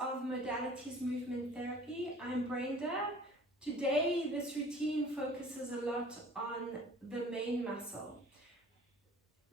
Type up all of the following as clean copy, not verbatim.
of Modalities Movement Therapy. I'm Brenda. Today, this routine focuses a lot on the main muscle.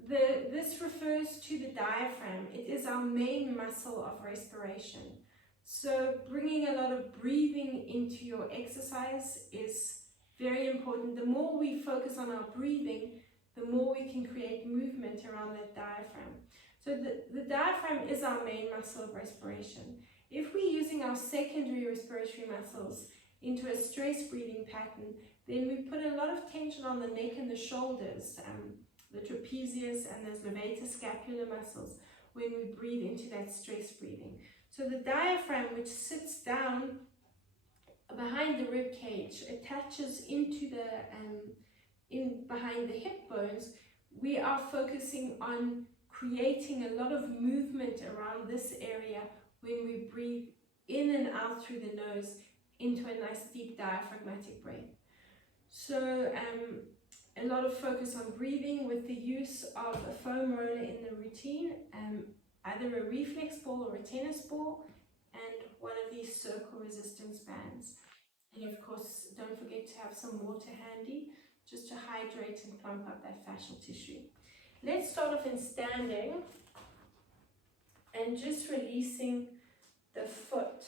This refers to the diaphragm. It is our main muscle of respiration. So bringing a lot of breathing into your exercise is very important. The more we focus on our breathing, the more we can create movement around that diaphragm. So the diaphragm is our main muscle of respiration. If we're using our secondary respiratory muscles into a stress breathing pattern, then we put a lot of tension on the neck and the shoulders, the trapezius and those levator scapular muscles when we breathe into that stress breathing. So the diaphragm, which sits down behind the rib cage, attaches into behind the hip bones. We are focusing on creating a lot of movement around this area when we breathe in and out through the nose into a nice deep diaphragmatic breath. So a lot of focus on breathing with the use of a foam roller in the routine, either a reflex ball or a tennis ball, and one of these circle resistance bands. And of course, don't forget to have some water handy just to hydrate and plump up that fascial tissue. Let's start off in standing and just releasing the foot.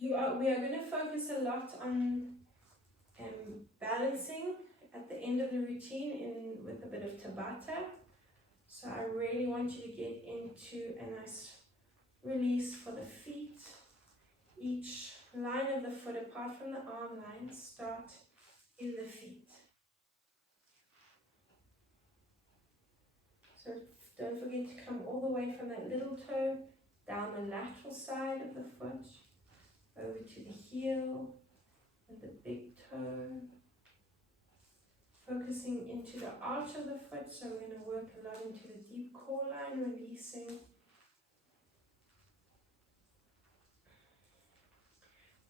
We are going to focus a lot on balancing at the end of the routine with a bit of Tabata. So I really want you to get into a nice release for the feet. Each line of the foot apart from the arm lines start in the feet. So don't forget to come all the way from that little toe down the lateral side of the foot, over to the heel and the big toe. Focusing into the arch of the foot, so we're going to work a lot into the deep core line, releasing.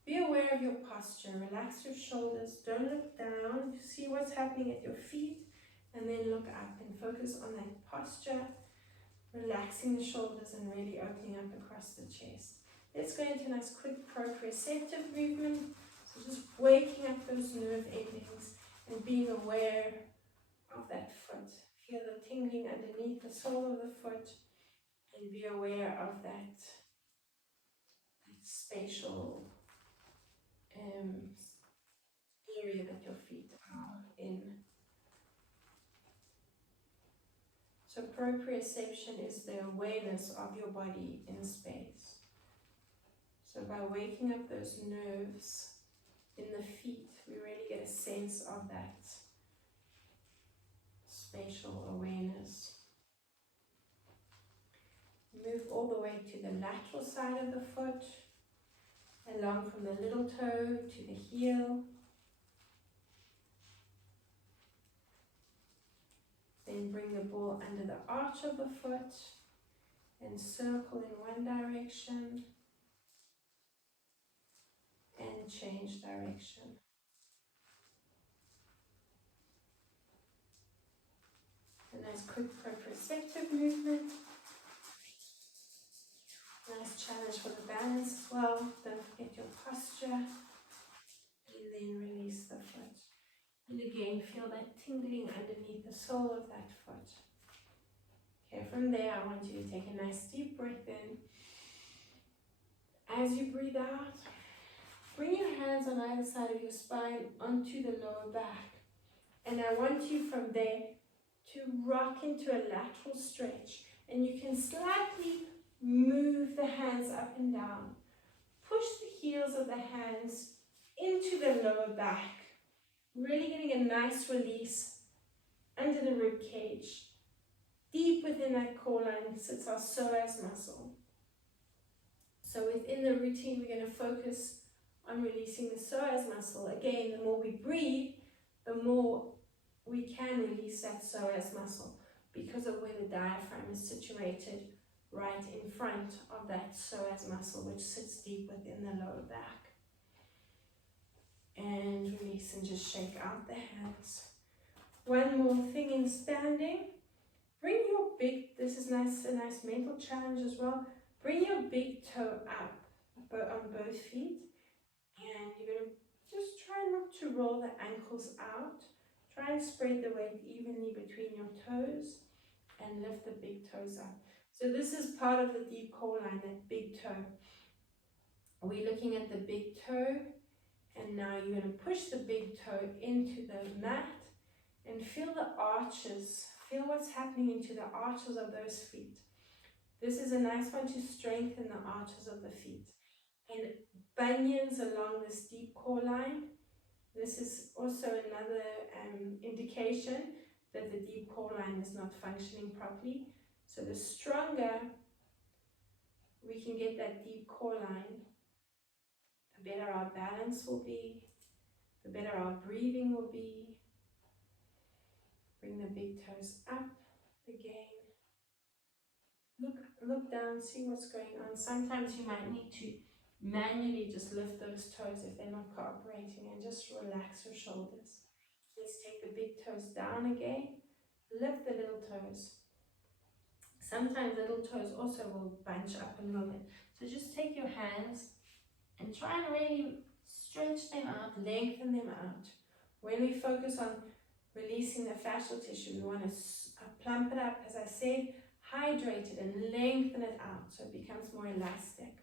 Be aware of your posture. Relax your shoulders. Don't look down. See what's happening at your feet, and then look up and focus on that posture, relaxing the shoulders and really opening up across the chest. Let's go into a nice quick proprioceptive movement. So just waking up those nerve endings and being aware of that foot. Feel the tingling underneath the sole of the foot and be aware of that spatial area that your feet are in. So proprioception is the awareness of your body in space. So by waking up those nerves in the feet, we really get a sense of that spatial awareness. Move all the way to the lateral side of the foot, along from the little toe to the heel. Then bring the ball under the arch of the foot and circle in one direction and change direction. A nice quick proprioceptive movement. Nice challenge for the balance as well. Don't forget your posture. And then release the foot. And again, feel that tingling underneath the sole of that foot. Okay, from there, I want you to take a nice deep breath in. As you breathe out, bring your hands on either side of your spine onto the lower back. And I want you from there to rock into a lateral stretch. And you can slightly move the hands up and down. Push the heels of the hands into the lower back. Really getting a nice release under the rib cage. Deep within that core line sits our psoas muscle. So within the routine, we're going to focus on releasing the psoas muscle. Again, the more we breathe, the more we can release that psoas muscle because of where the diaphragm is situated right in front of that psoas muscle, which sits deep within the lower back. And release and just shake out the hands. One more thing in standing. Bring your big, this is nice, a nice mental challenge as well. Bring your big toe up on both feet. And you're going to just try not to roll the ankles out. Try and spread the weight evenly between your toes and lift the big toes up. So this is part of the deep core line, that big toe. We're looking at the big toe, and now you're going to push the big toe into the mat and feel the arches. Feel what's happening into the arches of those feet. This is a nice one to strengthen the arches of the feet. And bunions along this deep core line. This is also another indication that the deep core line is not functioning properly. So the stronger we can get that deep core line, the better our balance will be, the better our breathing will be. Bring the big toes up again. Look down, see what's going on. Sometimes you might need to manually just lift those toes if they're not cooperating, and just relax your shoulders. Let's take the big toes down again. Lift the little toes. Sometimes little toes also will bunch up a little bit. So just take your hands and try and really stretch them out, lengthen them out. When we focus on releasing the fascial tissue, we want to plump it up, as I said, hydrate it and lengthen it out so it becomes more elastic.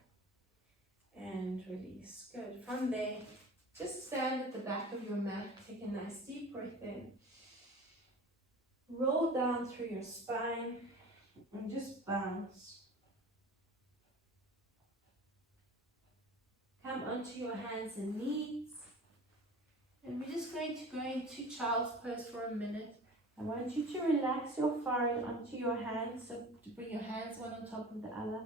And release. Good. From there, just stand at the back of your mat. Take a nice deep breath in. Roll down through your spine and just bounce. Come onto your hands and knees. And we're just going to go into child's pose for a minute. I want you to relax your forehead onto your hands, so to bring your hands one on top of the other.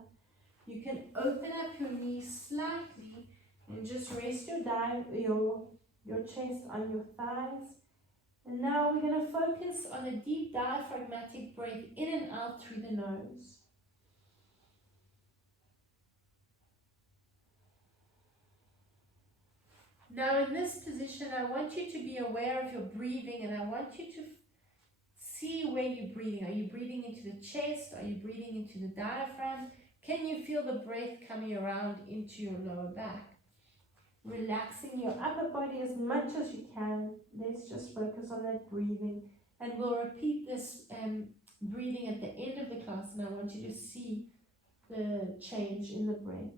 You can open up your knees slightly and just rest your chest on your thighs. And now we're going to focus on a deep diaphragmatic breath in and out through the nose. Now in this position, I want you to be aware of your breathing, and I want you to see where you're breathing. Are you breathing into the chest? Are you breathing into the diaphragm? Can you feel the breath coming around into your lower back? Relaxing your upper body as much as you can. Let's just focus on that breathing. And we'll repeat this breathing at the end of the class, and I want you to see the change in the breath.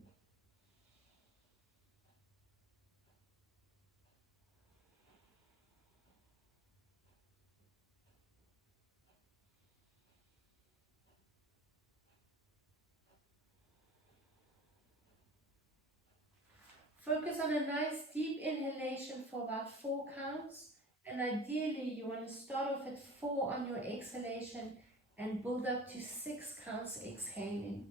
Focus on a nice deep inhalation for about 4 counts, and ideally you want to start off at 4 on your exhalation and build up to 6 counts exhaling.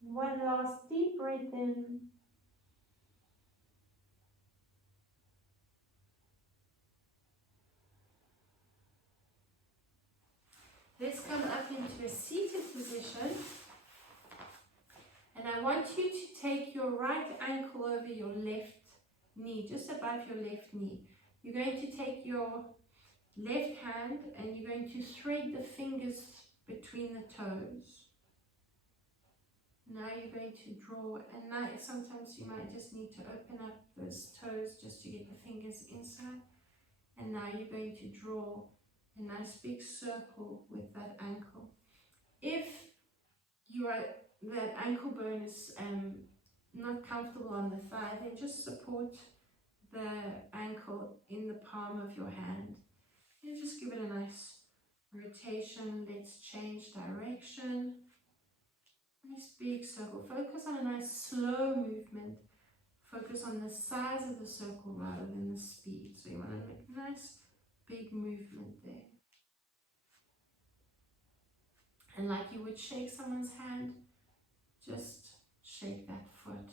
One last deep breath in. Let's come up into a seated position, and I want you to take your right ankle over your left knee, just above your left knee. You're going to take your left hand and you're going to thread the fingers between the toes. Now you're going to draw, and now sometimes you might just need to open up those toes just to get the fingers inside. And now you're going to draw a nice big circle with that ankle. If that ankle bone is not comfortable on the thigh, then just support the ankle in the palm of your hand. And just give it a nice rotation. Let's change direction. Nice big circle. Focus on a nice slow movement. Focus on the size of the circle rather than the speed. So you want to make a nice big movement there. And like you would shake someone's hand, just shake that foot.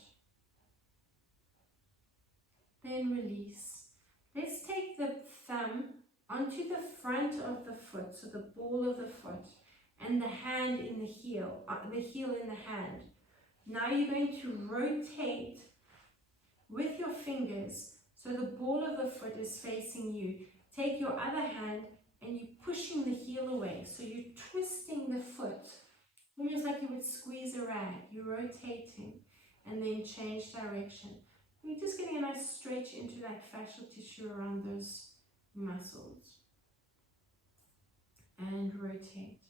Then release. Let's take the thumb onto the front of the foot, so the ball of the foot, and the hand in the heel in the hand. Now you're going to rotate with your fingers so the ball of the foot is facing you, take your other hand and you're pushing the heel away. So you're twisting the foot, almost like you would squeeze a rag. You're rotating and then change direction. We're just getting a nice stretch into that fascial tissue around those muscles. And rotate.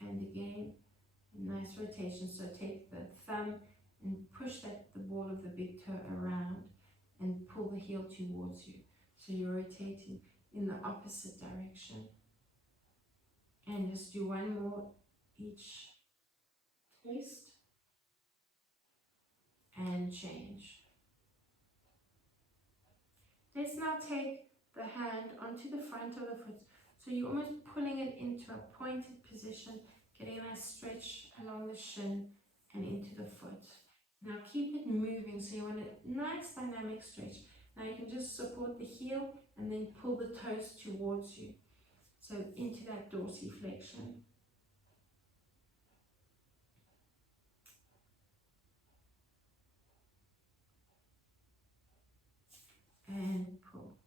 And again, a nice rotation. So take the thumb and push the ball of the big toe around and pull the heel towards you. So you're rotating in the opposite direction. And just do one more each twist and change. Let's now take the hand onto the front of the foot. So you're almost pulling it into a pointed position, getting a nice stretch along the shin and into the foot. Now keep it moving, so you want a nice dynamic stretch. Now you can just support the heel and then pull the toes towards you. So into that dorsiflexion. And pull.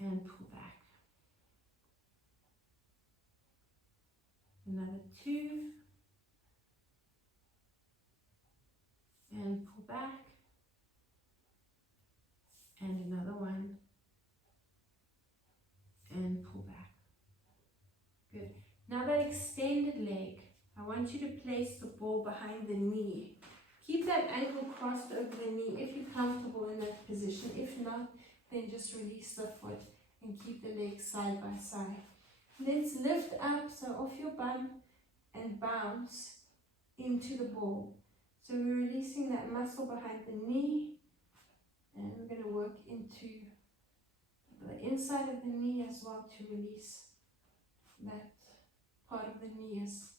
And pull back. Another 2. And pull back. And another 1. And pull back. Good. Now that extended leg, I want you to place the ball behind the knee. Keep that ankle crossed over the knee if you're comfortable in that position. If not, then just release the foot and keep the legs side by side. Let's lift up, so off your bum, and bounce into the ball. So we're releasing that muscle behind the knee, and we're going to work into the inside of the knee as well to release that part of the knee as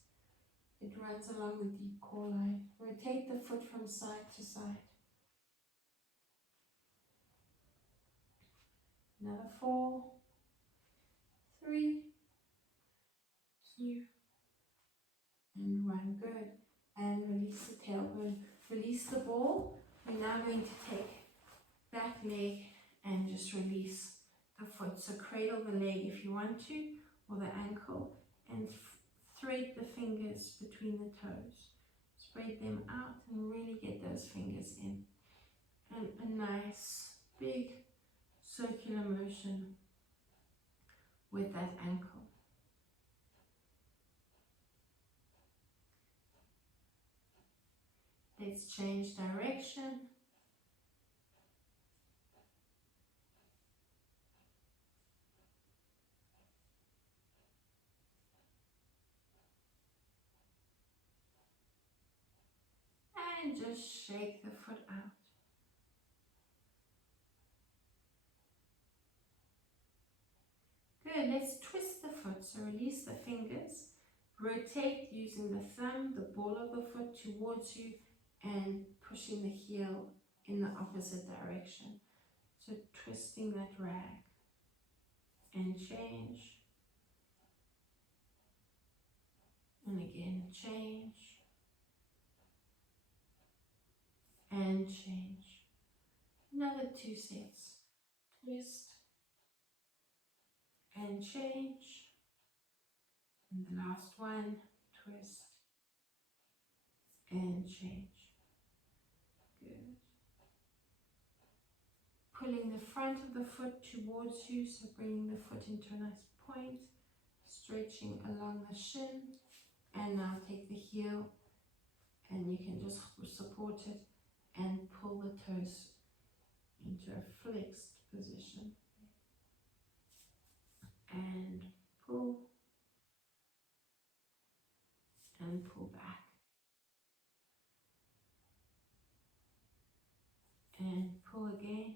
it runs along the deep core line. Rotate the foot from side to side. Another 4, 3, 2, and 1. Good. And release the tailbone. Release the ball. We're now going to take that leg and just release the foot. So cradle the leg if you want to, or the ankle, and thread the fingers between the toes. Spread them out and really get those fingers in. And a nice big circular motion with that ankle. Let's change direction. And just shake the foot out. Good, let's twist the foot. So release the fingers. Rotate using the thumb, the ball of the foot towards you, and pushing the heel in the opposite direction. So twisting that rag. And change. And again, change. And change. Another 2 sets. Twist. And change. And the last one, twist. And change. Good. Pulling the front of the foot towards you, so bringing the foot into a nice point, stretching along the shin, and now take the heel and you can just support it and pull the toes into a flexed position. And pull and pull back. And pull again.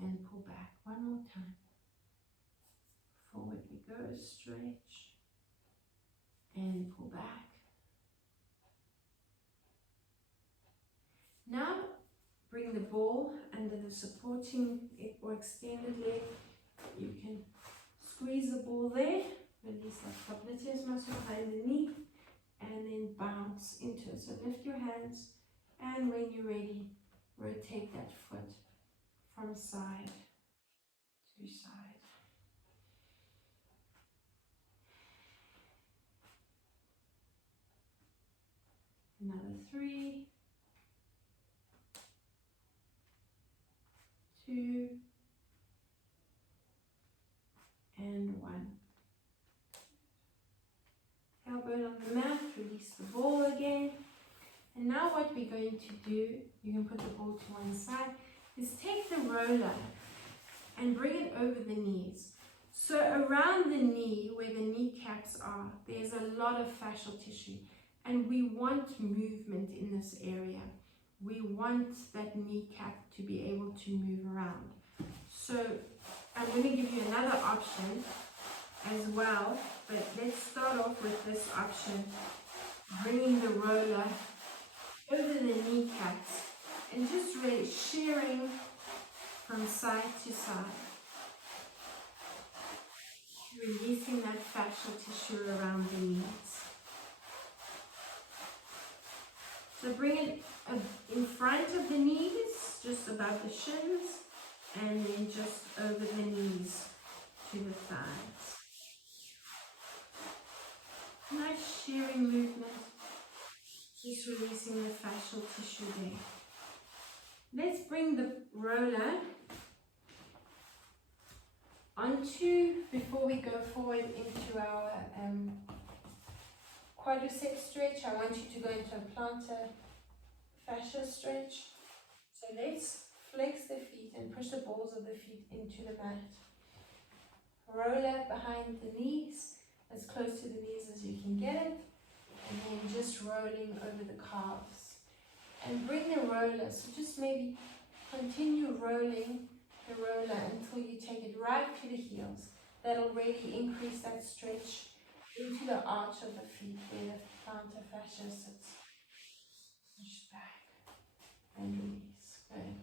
And pull back. One more time. Forward we go, stretch. And pull back. Now bring the ball under the supporting or extended leg. You can squeeze the ball there. Release that popliteus muscle behind the knee. and then bounce into it. So lift your hands, and when you're ready, rotate that foot from side to side. Another 3, 2, and 1. Elbow on the mat, release the ball again. And now what we're going to do, you can put the ball to one side, is take the roller and bring it over the knees. So around the knee, where the kneecaps are, there's a lot of fascial tissue. And we want movement in this area. We want that kneecap to be able to move around. So I'm going to give you another option as well, but let's start off with this option, bringing the roller over the kneecaps and just really shearing from side to side, releasing that fascial tissue around the knees. So bring it in front of the knees, just above the shins, and then just over the knees to the thighs. Nice shearing movement, just releasing the fascial tissue there. Let's bring the roller onto, before we go forward into our quadricep stretch, I want you to go into a plantar fascia stretch. So let's flex the feet and push the balls of the feet into the mat. Roller behind the knees, as close to the knees as you can get it, and then just rolling over the calves. And bring the roller, so just maybe continue rolling the roller until you take it right to the heels. That'll really increase that stretch into the arch of the feet where the plantar fascia sits. Push back and release. Good.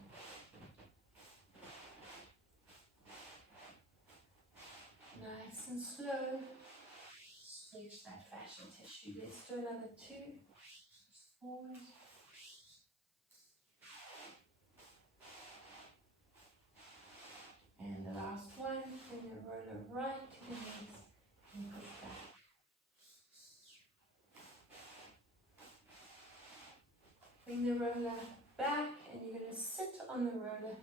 Nice and slow. Stretch that fascial tissue. Let's do another 2. Just forward. And the last one, bring the roller right to the knees and push back. Bring the roller back, and you're going to sit on the roller.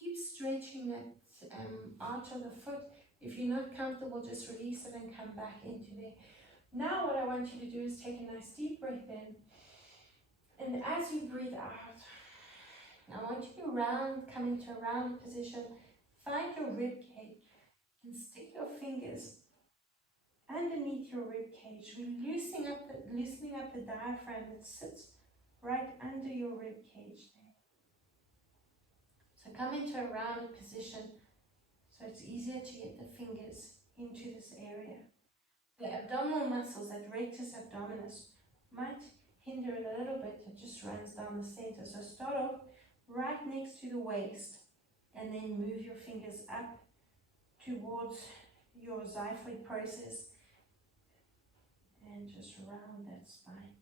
Keep stretching that arch of the foot. If you're not comfortable, just release it and come back into there. Now what I want you to do is take a nice deep breath in. And as you breathe out, I want you to come into a round position. Find your rib cage and stick your fingers underneath your rib cage. We're loosening up the diaphragm that sits right under your rib cage there. So come into a round position so it's easier to get the fingers into this area. The abdominal muscles, that rectus abdominis, might hinder it a little bit. It just runs down the center. So start off right next to the waist and then move your fingers up towards your xiphoid process and just round that spine.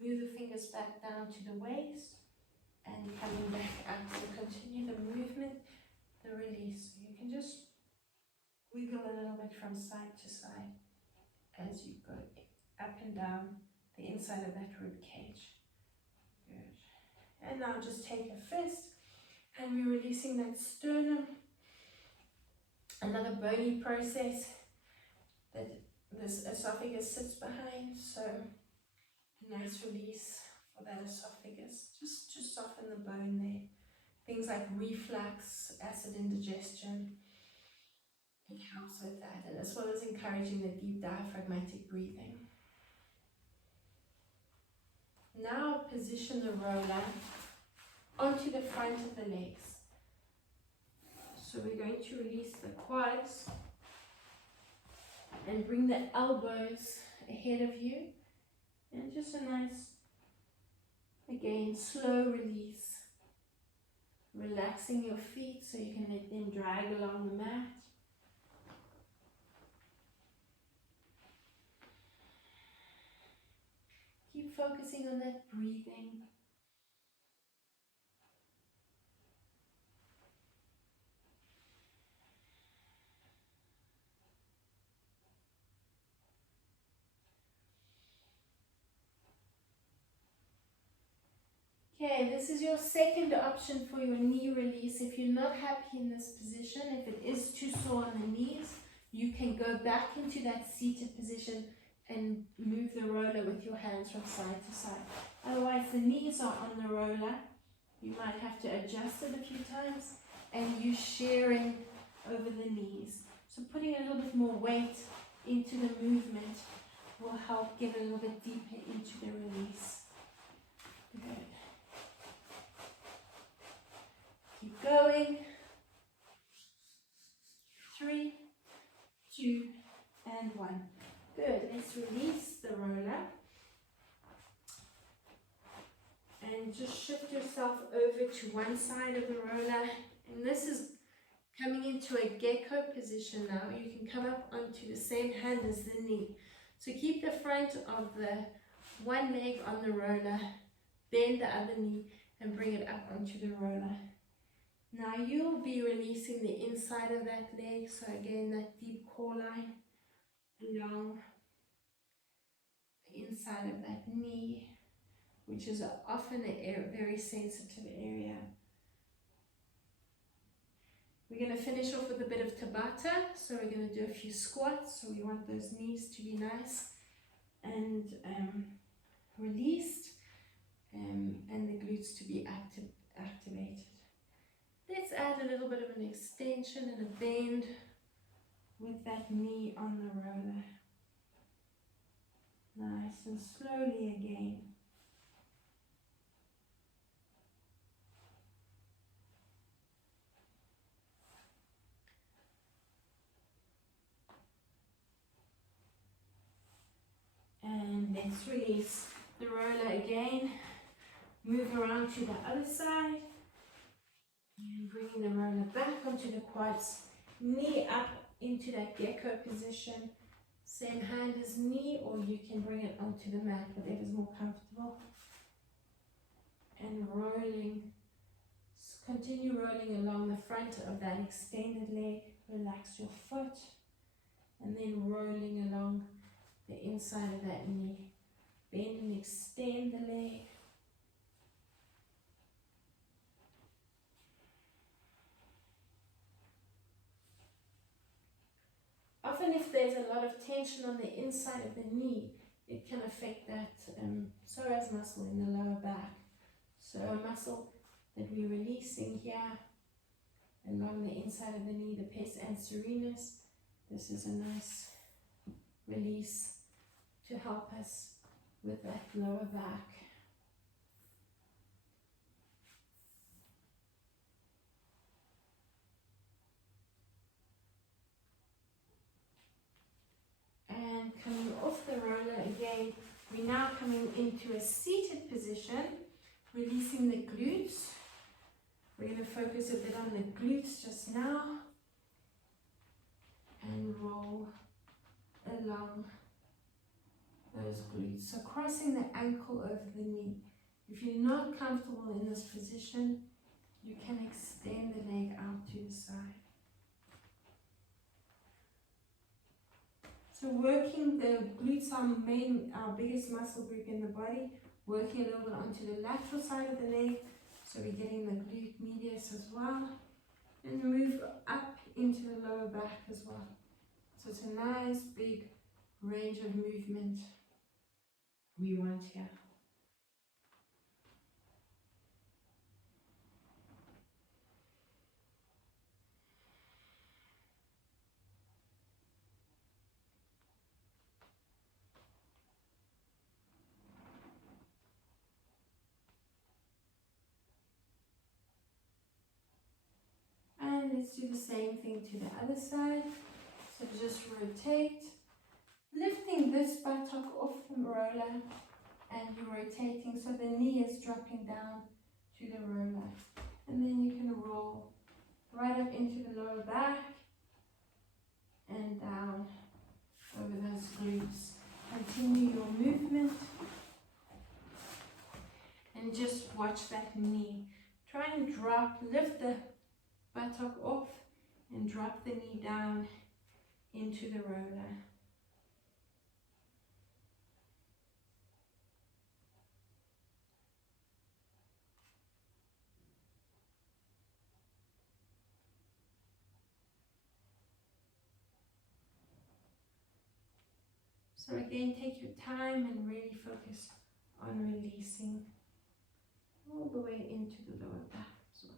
Move the fingers back down to the waist and coming back up. So continue the movement, the release. You can just wiggle a little bit from side to side as you go up and down the inside of that rib cage. Good. And now just take a fist and we're releasing that sternum. Another bony process that this esophagus sits behind. So a nice release for that esophagus. Just to soften the bone there. Things like reflux, acid indigestion. It helps with that, and as well as encouraging the deep diaphragmatic breathing. Now position the roller onto the front of the legs. So we're going to release the quads and bring the elbows ahead of you. And just a nice, again, slow release. Relaxing your feet so you can let them drag along the mat. focusing on that breathing. Okay, this is your second option for your knee release. If you're not happy in this position, if it is too sore on the knees, you can go back into that seated position and move the roller with your hands from side to side. Otherwise, the knees are on the roller. You might have to adjust it a few times, and you're sharing over the knees. So putting a little bit more weight into the movement will help get a little bit deeper into the release. Good. Keep going. 3, 2, and 1. Good. Let's release the roller. And just shift yourself over to one side of the roller. And this is coming into a gecko position now. You can come up onto the same hand as the knee. So keep the front of the one leg on the roller, bend the other knee, and bring it up onto the roller. Now you'll be releasing the inside of that leg. So again, that deep core line along the inside of that knee, which is often a very sensitive area. We're going to finish off with a bit of Tabata. So we're going to do a few squats. So we want those knees to be nice and released, and the glutes to be activated. Let's add a little bit of an extension and a bend with that knee on the roller. Nice and slowly again. And let's release the roller again. Move around to the other side. And bringing the roller back onto the quads. Knee up into that gecko position. Same hand as knee, or you can bring it onto the mat, whatever's more comfortable. And rolling. Continue rolling along the front of that extended leg. Relax your foot. And then rolling along the inside of that knee. Bend and extend the leg. Often if there's a lot of tension on the inside of the knee, it can affect that psoas muscle in the lower back. So a muscle that we're releasing here along the inside of the knee, the pes anserinus. This is a nice release to help us with that lower back. And coming off the roller again, we're now coming into a seated position, releasing the glutes. We're going to focus a bit on the glutes just now and roll along those glutes. So crossing the ankle over the knee. If you're not comfortable in this position, you can extend the leg out to the side. So working the glutes, our biggest muscle group in the body, working a little bit onto the lateral side of the leg. So we're getting the glute medius as well. And move up into the lower back as well. So it's a nice big range of movement we want here. And let's do the same thing to the other side. So just rotate, lifting this buttock off the roller, and you're rotating so the knee is dropping down to the roller. And then you can roll right up into the lower back and down over those glutes. Continue your movement. watch that knee. Try and lift the buttock off and drop the knee down into the roller. So again, take your time and really focus on releasing all the way into the lower back as well.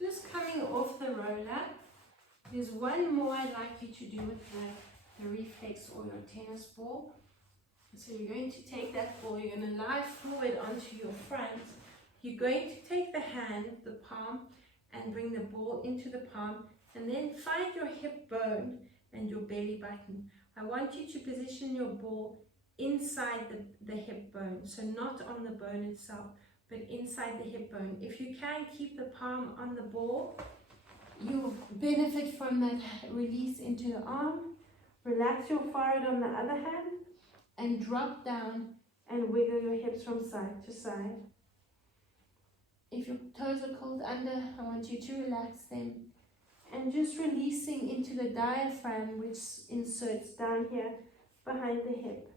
Just coming off the roller, there's one more I'd like you to do with the reflex or your tennis ball. So you're going to take that ball, you're going to lie forward onto your front. You're going to take the hand, the palm, and bring the ball into the palm, and then find your hip bone and your belly button. I want you to position your ball inside the hip bone, so not on the bone itself, but inside the hip bone. If you can keep the palm on the ball, you'll benefit from that release into the arm. Relax your forehead on the other hand and drop down and wiggle your hips from side to side. If your toes are cold under, I want you to relax them. And just releasing into the diaphragm, which inserts down here behind the hip.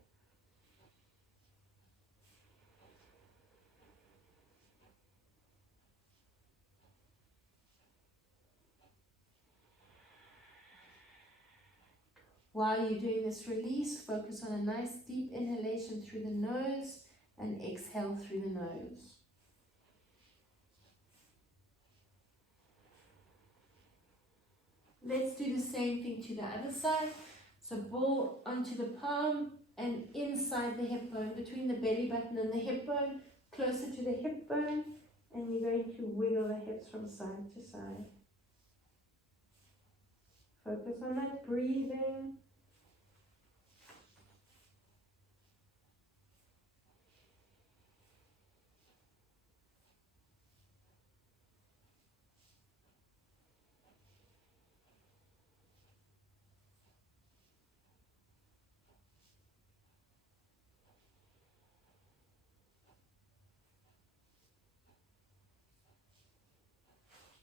While you're doing this release, focus on a nice deep inhalation through the nose and exhale through the nose. Let's do the same thing to the other side. So ball onto the palm and inside the hip bone, between the belly button and the hip bone, closer to the hip bone, and you're going to wiggle the hips from side to side. Focus on that breathing.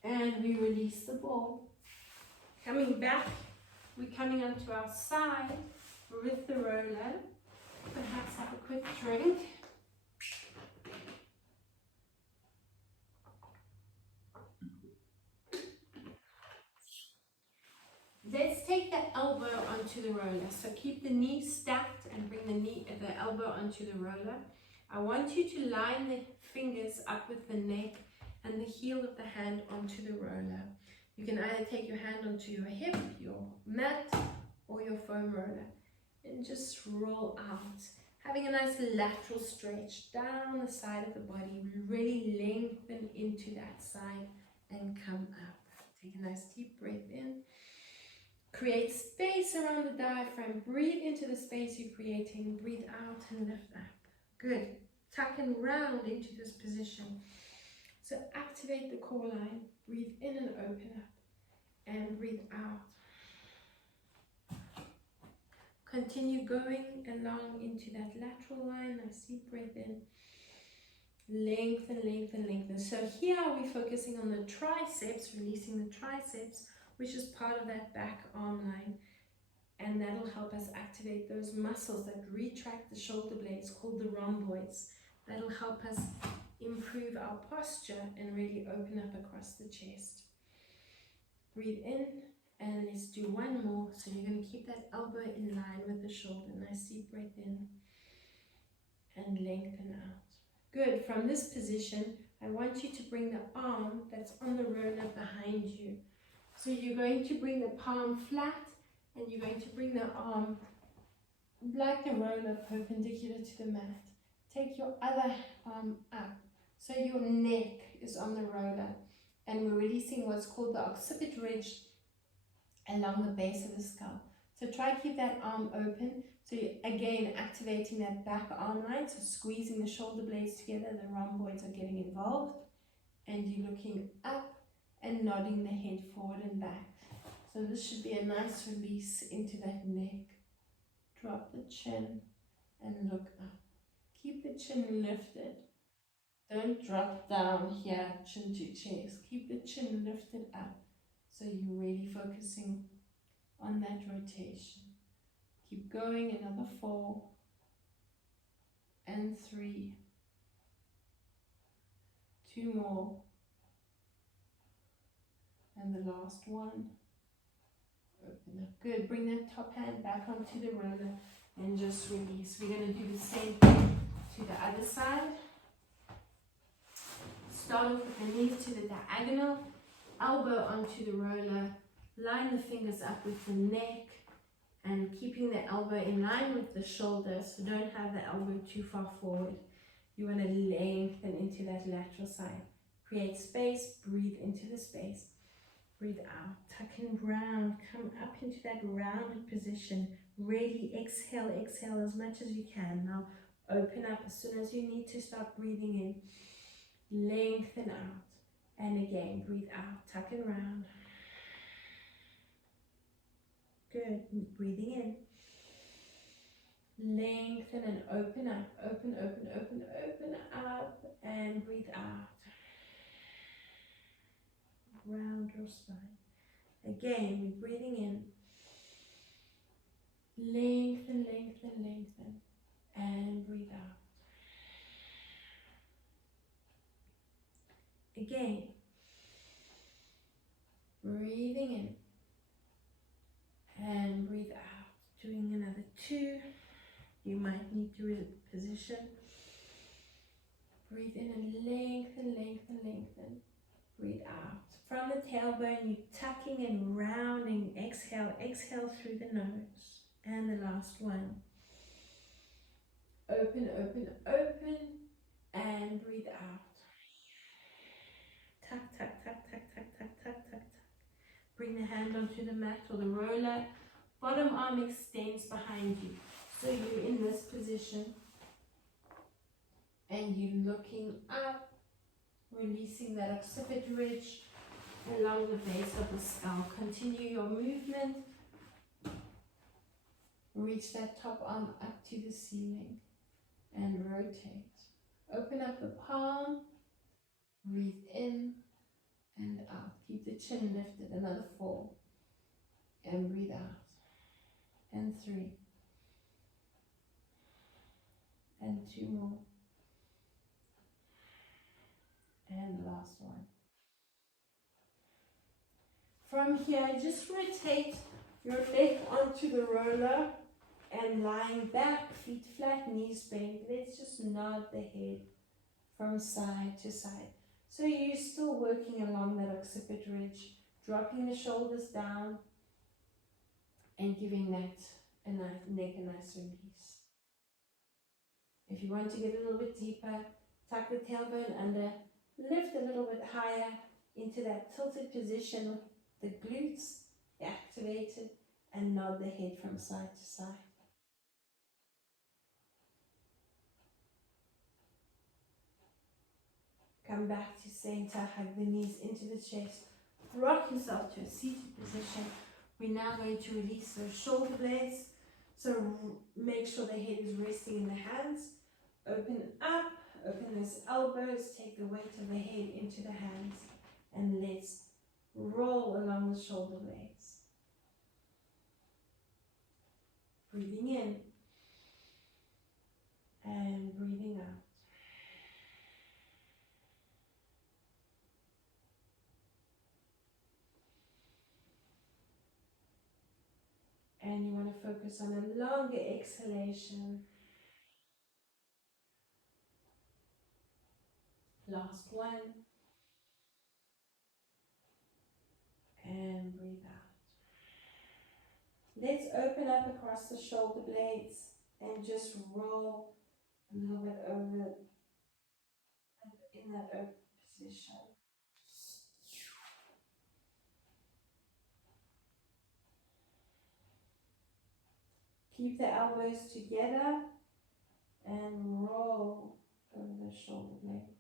And we release the ball. Coming back, we're coming onto our side with the roller. Perhaps have a quick drink. Let's take the elbow onto the roller. So keep the knee stacked and bring the elbow onto the roller. I want you to line the fingers up with the neck and the heel of the hand onto the roller. You can either take your hand onto your hip, your mat, or your foam roller, and just roll out. Having a nice lateral stretch down the side of the body. Really lengthen into that side and come up. Take a nice deep breath in. Create space around the diaphragm. Breathe into the space you're creating. Breathe out and lift up. Good. Tuck and round into this position. So activate the core line. Breathe in and open up. And breathe out. Continue going along into that lateral line. Nice deep breath in. Lengthen, lengthen, lengthen. So here we're focusing on the triceps, releasing the triceps, which is part of that back arm line. And that'll help us activate those muscles that retract the shoulder blades called the rhomboids. That'll help us improve our posture and really open up across the chest. Breathe in and let's do one more. So you're going to keep that elbow in line with the shoulder. Nice deep breath in and lengthen out. Good. From this position, I want you to bring the arm that's on the roller behind you. So you're going to bring the palm flat and you're going to bring the arm like the roller perpendicular to the mat. Take your other arm up. So your neck is on the roller and we're releasing what's called the occiput ridge along the base of the skull. So try to keep that arm open. So you're again activating that back arm line, so squeezing the shoulder blades together, the rhomboids are getting involved, and you're looking up and nodding the head forward and back. So this should be a nice release into that neck. Drop the chin and look up. Keep the chin lifted. Don't drop down here, chin to chest. Keep the chin lifted up. So you're really focusing on that rotation. Keep going, another 4 and 3. 2 more. And the last one. Open up. Good. Bring that top hand back onto the roller and just release. We're going to do the same thing to the other side. Start off with the knees to the diagonal, elbow onto the roller, line the fingers up with the neck and keeping the elbow in line with the shoulder, so don't have the elbow too far forward. You want to lengthen into that lateral side. Create space, breathe into the space. Breathe out, tuck and round, come up into that rounded position. Really exhale, exhale as much as you can. Now open up as soon as you need to start breathing in. Lengthen out, and again, breathe out, tuck and round. Good, breathing in. Lengthen and open up, open, open, open, open up, and breathe out. Round your spine. Again, we're breathing in. Lengthen, lengthen, lengthen, and breathe out. Again, breathing in and breathe out. Doing another 2. You might need to reposition. Breathe in and lengthen, lengthen, lengthen. Breathe out. From the tailbone, you're tucking and rounding. Exhale, exhale through the nose. And the last one. Open, open, open, and breathe out. Tuck, tuck, tuck, tuck, tuck, tuck, tuck, tuck, tuck. Bring the hand onto the mat or the roller. Bottom arm extends behind you. So you're in this position. And you're looking up, releasing that occiput ridge along the base of the skull. Continue your movement. Reach that top arm up to the ceiling and rotate. Open up the palm. Breathe in and out. Keep the chin lifted. Another 4. And breathe out. And 3. And 2 more. And the last one. From here, just rotate your leg onto the roller and lying back, feet flat, knees bent. Let's just nod the head from side to side. So you're still working along that occiput ridge, dropping the shoulders down and giving that neck a nice release. If you want to get a little bit deeper, tuck the tailbone under, lift a little bit higher into that tilted position with the glutes activated, and nod the head from side to side. Come back to center, hug the knees into the chest, rock yourself to a seated position. We're now going to release those shoulder blades, so make sure the head is resting in the hands. Open up, open those elbows, take the weight of the head into the hands, and let's roll along the shoulder blades. Breathing in and breathing out. And you want to focus on a longer exhalation. Last one. And breathe out. Let's open up across the shoulder blades and just roll a little bit over in that open position. Keep the elbows together and roll over the shoulder blades.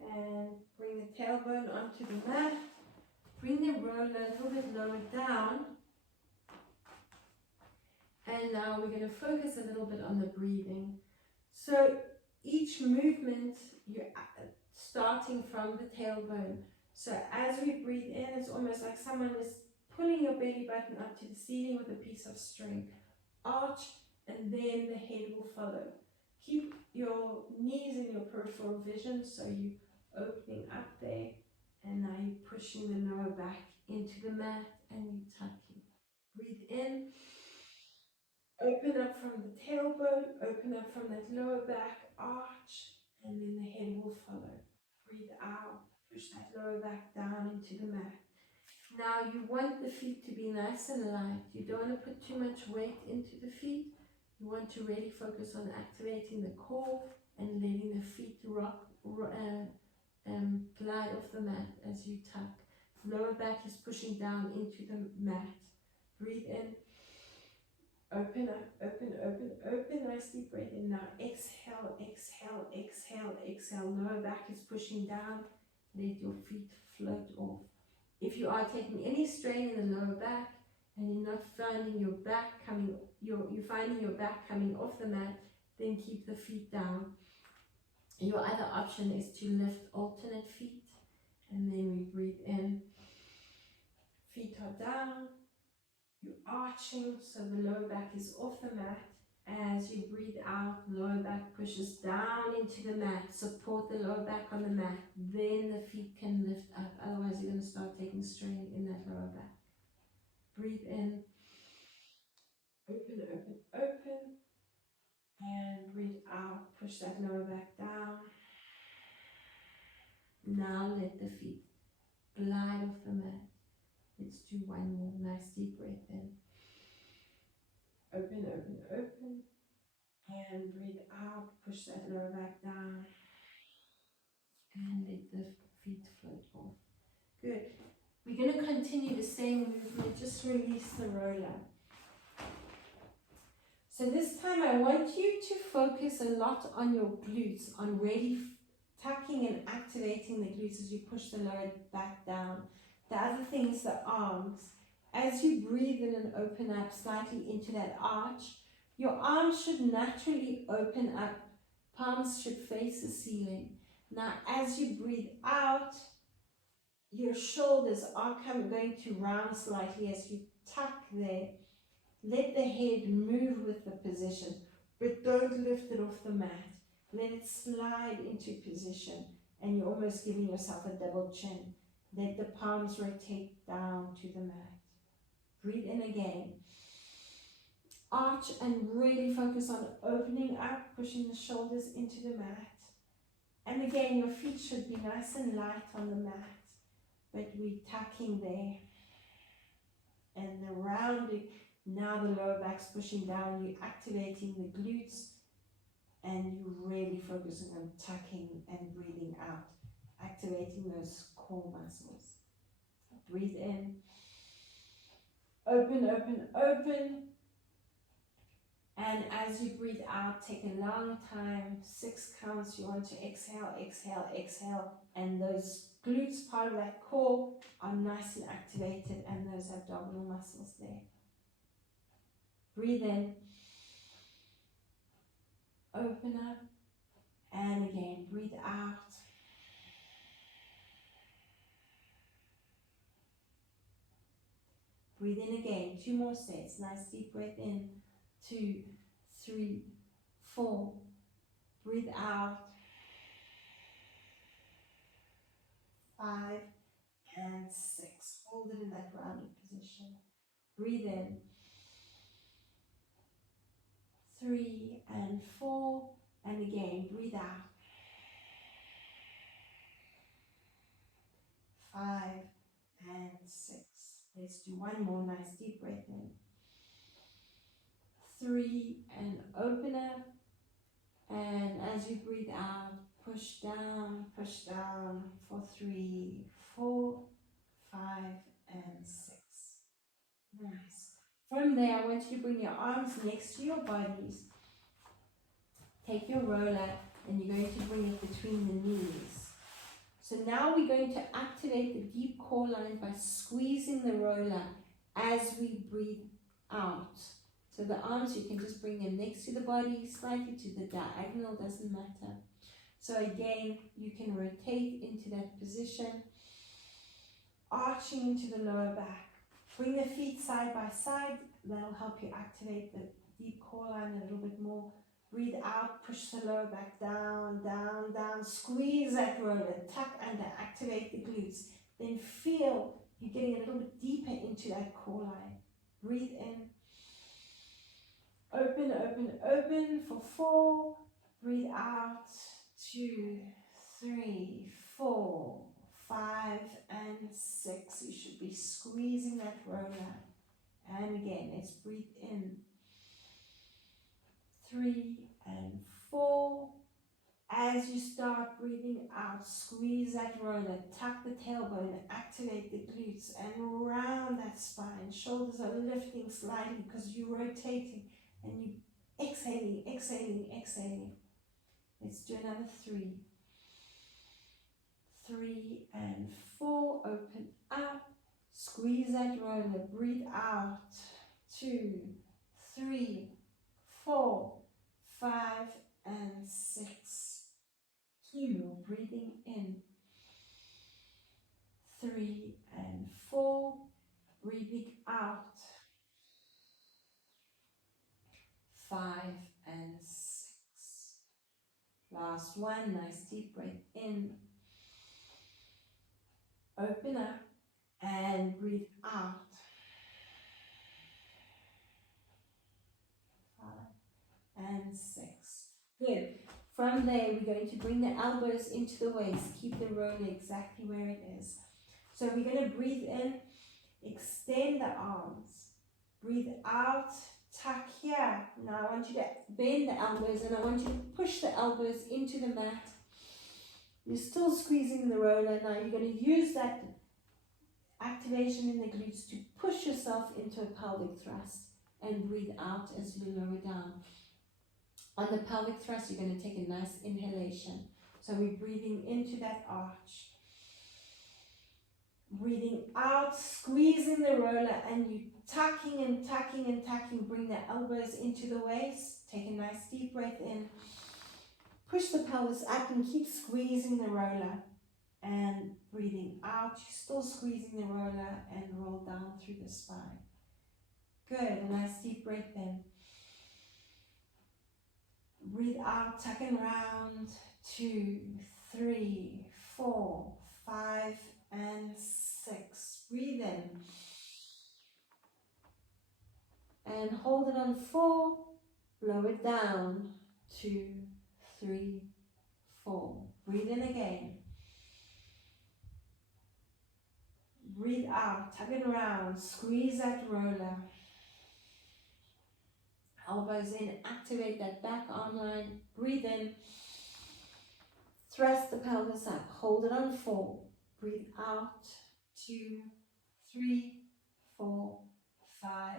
And bring the tailbone onto the mat. Bring the roller a little bit lower down. And now we're going to focus a little bit on the breathing. So each movement, you're starting from the tailbone. So as we breathe in, it's almost like someone is pulling your belly button up to the ceiling with a piece of string. Arch, and then the head will follow. Keep your knees in your peripheral vision, so you opening up there, and now you're pushing the lower back into the mat and you're tucking. Breathe in, open up from the tailbone, open up from that lower back, arch, and then the head will follow. Breathe out, push that lower back down into the mat. Now you want the feet to be nice and light. You don't want to put too much weight into the feet. You want to really focus on activating the core and letting the feet glide off the mat as you tuck. Lower back is pushing down into the mat. Breathe in. Open up, open, open, open. Nice deep breath in. Now exhale, exhale, exhale, exhale. Lower back is pushing down. Let your feet float off. If you are taking any strain in the lower back and you're not finding your back coming, you're finding your back coming off the mat, then keep the feet down. Your other option is to lift alternate feet, and then we breathe in. Feet are down. You're arching, so the lower back is off the mat. As you breathe out, lower back pushes down into the mat. Support the lower back on the mat. Then the feet can lift up. Otherwise, you're going to start taking strain in that lower back. Breathe in. Open, open, open. And breathe out. Push that lower back down. Now let the feet glide off the mat. Let's do one more. Nice deep breath in. Open, open, open. And breathe out. Push that lower back down. And let the feet float off. Good. We're going to continue the same movement. Just release the roller. So this time I want you to focus a lot on your glutes, on really tucking and activating the glutes as you push the lower back down. The other thing is the arms. As you breathe in and open up slightly into that arch, your arms should naturally open up. Palms should face the ceiling. Now, as you breathe out, your shoulders are going to round slightly as you tuck there. Let the head move with the position, but don't lift it off the mat. Let it slide into position, and you're almost giving yourself a double chin. Let the palms rotate down to the mat. Breathe in again. Arch and really focus on opening up, pushing the shoulders into the mat. And again, your feet should be nice and light on the mat, but we're tucking there. And the rounding, now the lower back's pushing down, you're activating the glutes, and you're really focusing on tucking and breathing out, activating those core muscles. Breathe in. Open, open, open. And as you breathe out, take a long time, 6 counts. You want to exhale, exhale, exhale. And those glutes, part of that core, are nice and activated, and those abdominal muscles there. Breathe in. Open up. And again, breathe out. Breathe in again. 2 more sets. Nice deep breath in. 2, 3, 4. Breathe out. 5 and 6. Hold it in that rounded position. Breathe in. 3 and 4. And again, breathe out. 5 and 6. Let's do one more nice deep breath in. 3 and open up. And as you breathe out, push down for 3, 4, 5, and 6. Nice. From there, I want you to bring your arms next to your bodies. Take your roller and you're going to bring it between the knees. So now we're going to activate the deep core line by squeezing the roller as we breathe out. So the arms, you can just bring them next to the body, slightly to the diagonal, doesn't matter. So again, you can rotate into that position, arching into the lower back. Bring the feet side by side. That'll help you activate the deep core line a little bit more. Breathe out, push the lower back down, down, down. Squeeze that roller, tuck under, activate the glutes. Then feel you're getting a little bit deeper into that core line. Breathe in. Open, open, open for 4. Breathe out. 2, 3, 4, 5, and 6. You should be squeezing that roller. And again, let's breathe in. 3 and 4. As you start breathing out, squeeze that roller, tuck the tailbone, activate the glutes, and round that spine. Shoulders are lifting slightly because you're rotating and you exhaling, exhaling, exhaling. Let's do another 3. 3 and 4. Open up. Squeeze that roller. Breathe out. 2, 3, 4, 5, and 6. 2. Breathing in. 3 and 4. Breathing out. 5 and 6. Last one. Nice deep breath in. Open up and breathe out. 5 and 6. Good. From there, we're going to bring the elbows into the waist. Keep the roller exactly where it is. So we're going to breathe in, extend the arms. Breathe out, tuck here. Now I want you to bend the elbows and I want you to push the elbows into the mat. You're still squeezing the roller. Now you're going to use that activation in the glutes to push yourself into a pelvic thrust and breathe out as you lower down. On the pelvic thrust, you're going to take a nice inhalation. So we're breathing into that arch. Breathing out, squeezing the roller, and you tucking and tucking and tucking. Bring the elbows into the waist. Take a nice deep breath in. Push the pelvis up and keep squeezing the roller. And breathing out, you're still squeezing the roller and roll down through the spine. Good, a nice deep breath in. Breathe out, tuck and round. 2, 3, 4, 5, and 6. Breathe in. And hold it on 4. Blow it down. 2, 3, 4. Breathe in again. Breathe out, tug it around, squeeze that roller. Elbows in, activate that back arm line. Breathe in. Thrust the pelvis up, hold it on 4. Breathe out. 2, 3, 4, 5,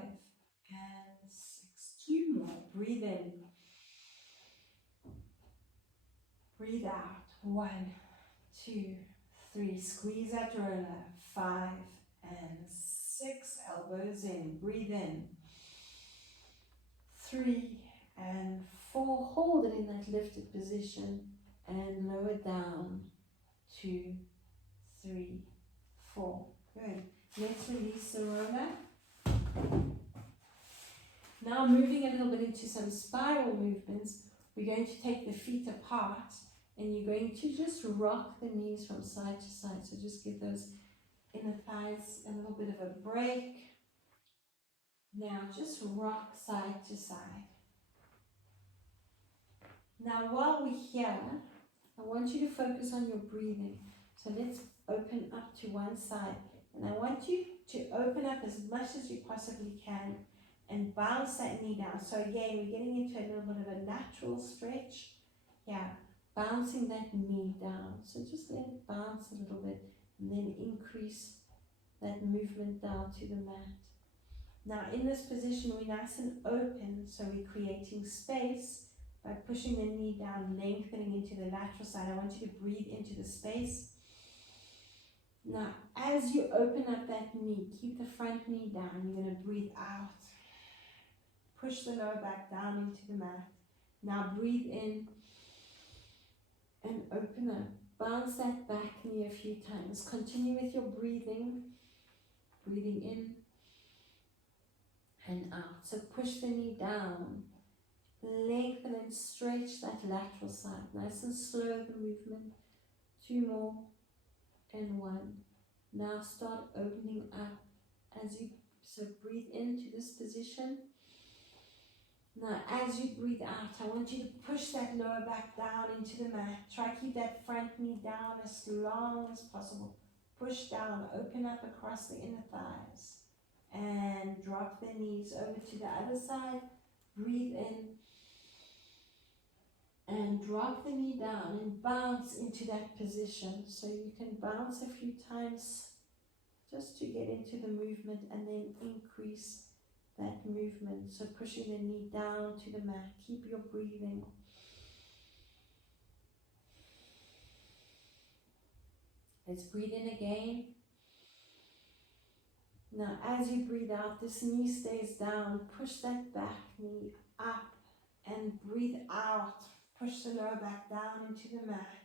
and 6. 2 more. Breathe in. Breathe out. 1, 2, 3. Squeeze that roller. 5 and 6. Elbows in. Breathe in. 3 and 4. Hold it in that lifted position and lower down. 2, 3, 4. Good. Let's release the roller. Now moving a little bit into some spiral movements. We're going to take the feet apart and you're going to just rock the knees from side to side. So just give those inner thighs a little bit of a break. Now just rock side to side. Now while we're here, I want you to focus on your breathing. So let's open up to one side. And I want you to open up as much as you possibly can and bounce that knee down. So again, we're getting into a little bit of a lateral stretch. Yeah, bouncing that knee down. So just let it bounce a little bit and then increase that movement down to the mat. Now in this position we're nice and open, so we're creating space by pushing the knee down, lengthening into the lateral side. I want you to breathe into the space. Now as you open up that knee, keep the front knee down, you're going to breathe out. Push the lower back down into the mat. Now breathe in and open up. Bounce that back knee a few times. Continue with your breathing. Breathing in and out. So push the knee down. Lengthen and stretch that lateral side. Nice and slow the movement. 2 more and 1. Now start opening up as you breathe into this position. Now as you breathe out, I want you to push that lower back down into the mat. Try to keep that front knee down as long as possible. Push down, open up across the inner thighs. And drop the knees over to the other side. Breathe in. And drop the knee down and bounce into that position. So you can bounce a few times just to get into the movement and then increase that movement. So pushing the knee down to the mat. Keep your breathing. Let's breathe in again. Now as you breathe out, this knee stays down. Push that back knee up and breathe out. Push the lower back down into the mat.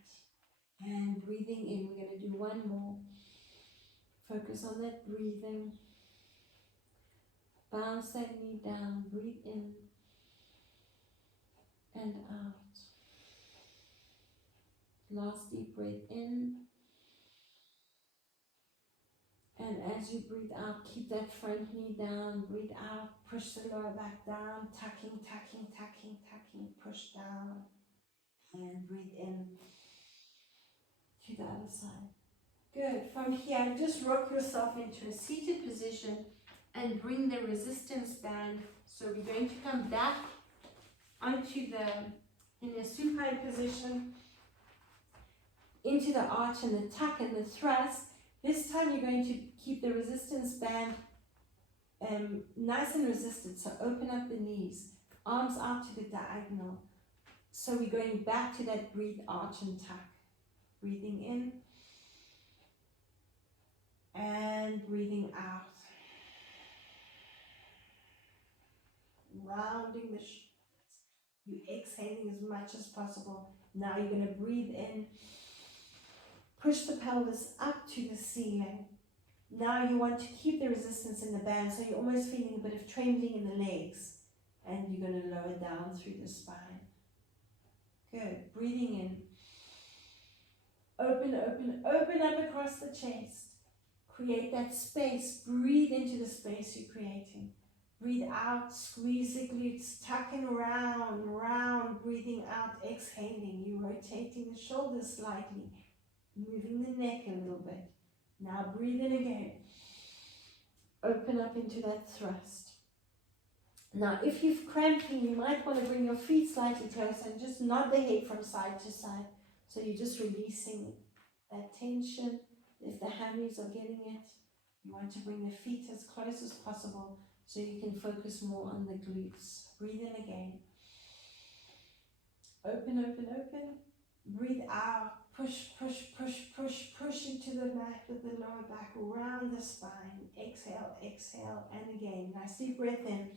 And breathing in, we're going to do 1 more. Focus on that breathing. Bounce that knee down. Breathe in and out. Last deep breath in. And as you breathe out, keep that front knee down. Breathe out. Push the lower back down. Tucking, tucking, tucking, tucking. Push down. And breathe in to the other side. Good. From here, just rock yourself into a seated position and bring the resistance band. So we're going to come back onto in a supine position, into the arch and the tuck and the thrust. This time you're going to keep the resistance band nice and resisted. So open up the knees, arms out to the diagonal. So we're going back to that breathe, arch and tuck. Breathing in and breathing out. Rounding the shoulders. You exhaling as much as possible. Now you're going to breathe in. Push the pelvis up to the ceiling. Now you want to keep the resistance in the band, so you're almost feeling a bit of trembling in the legs. And you're going to lower down through the spine. Good. Breathing in. Open, open, open up across the chest. Create that space. Breathe into the space you're creating. Breathe out. Squeeze the glutes. Tucking round, round. Breathing out. Exhaling. You're rotating the shoulders slightly. Moving the neck a little bit. Now breathe in again. Open up into that thrust. Now if you're cramping, you might want to bring your feet slightly closer and just nod the head from side to side. So you're just releasing that tension. If the hammies are getting it, you want to bring the feet as close as possible so you can focus more on the glutes. Breathe in again. Open, open, open. Breathe out. Push, push, push, push, push into the mat with the lower back, round the spine. Exhale, exhale, and again. Nice deep breath in.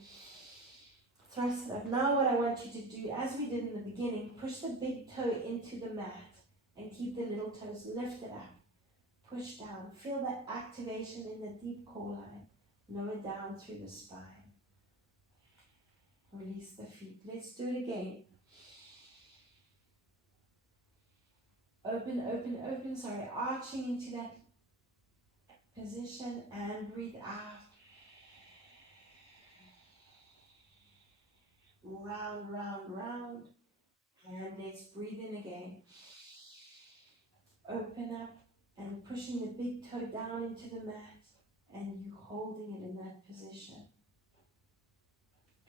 Thrust it up. Now what I want you to do, as we did in the beginning, push the big toe into the mat and keep the little toes lifted up. Push down. Feel that activation in the deep core line. Lower down through the spine. Release the feet. Let's do it again. Open, open, open. Sorry, arching into that position and breathe out. Round, round, round. And let's breathe in again. Open up and pushing the big toe down into the mat and you holding it in that position.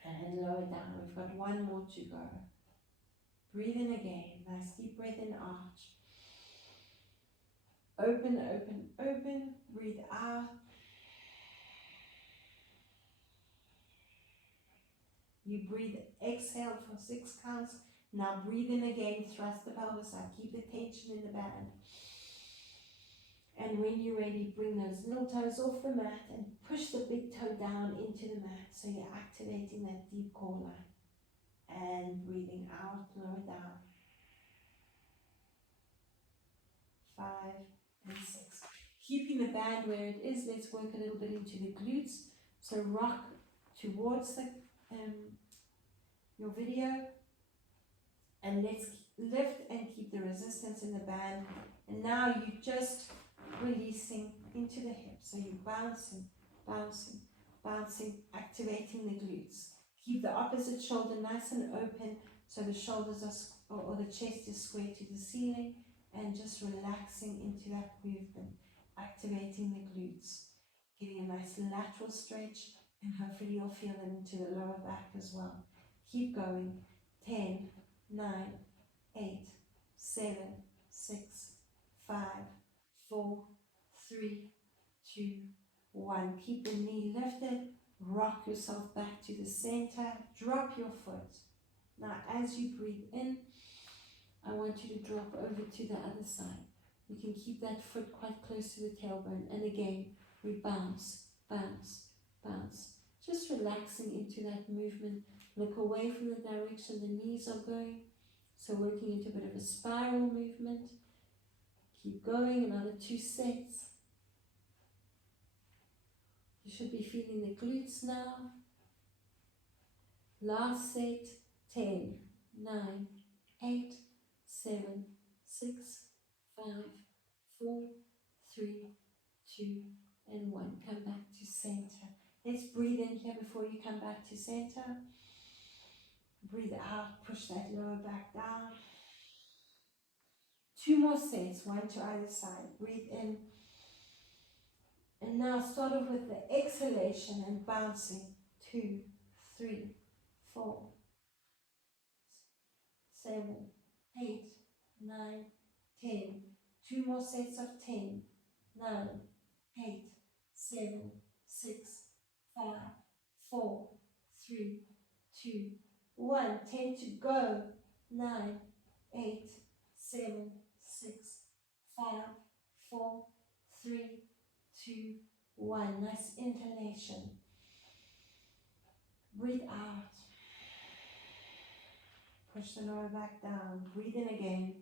And lower down. We've got 1 more to go. Breathe in again. Nice deep breath in, arch. Open, open, open. Breathe out. You breathe, exhale for 6 counts. Now breathe in again, thrust the pelvis out, keep the tension in the band. And when you're ready, bring those little toes off the mat and push the big toe down into the mat. So you're activating that deep core line. And breathing out, lower down. 5 and 6. Keeping the band where it is, let's work a little bit into the glutes. So rock towards the your video. And let's lift and keep the resistance in the band. And now you're just releasing into the hips. So you're bouncing, bouncing, bouncing, activating the glutes. Keep the opposite shoulder nice and open so the shoulders are, or the chest is square to the ceiling, and just relaxing into that movement, activating the glutes, getting a nice lateral stretch, and hopefully you'll feel it into the lower back as well. Keep going. 10, 9, 8, 7, 6, 5, 4, 3, 2, 1. Keep the knee lifted. Rock yourself back to the center. Drop your foot. Now as you breathe in, I want you to drop over to the other side. You can keep that foot quite close to the tailbone. And again, we bounce, bounce, bounce. Just relaxing into that movement. Look away from the direction the knees are going. So working into a bit of a spiral movement. Keep going, another 2 sets. You should be feeling the glutes now. Last set, 10, 9, 8, 7, 6, 5, 4, 3, 2, and 1. Come back to center. Let's breathe in here before you come back to center. Breathe out, push that lower back down. 2 more sets, 1 to either side. Breathe in. And now start off with the exhalation and bouncing. 2, 3, 4, 7, 8, 9, 10. 2 more sets of 10, 9, 8, 7, 6, 5, 4, 3, 2, 1. 10 to go. 9, 8, 7, 6, 5, 4, 3, 2, 1. Nice inhalation. Breathe out. Push the lower back down. Breathe in again.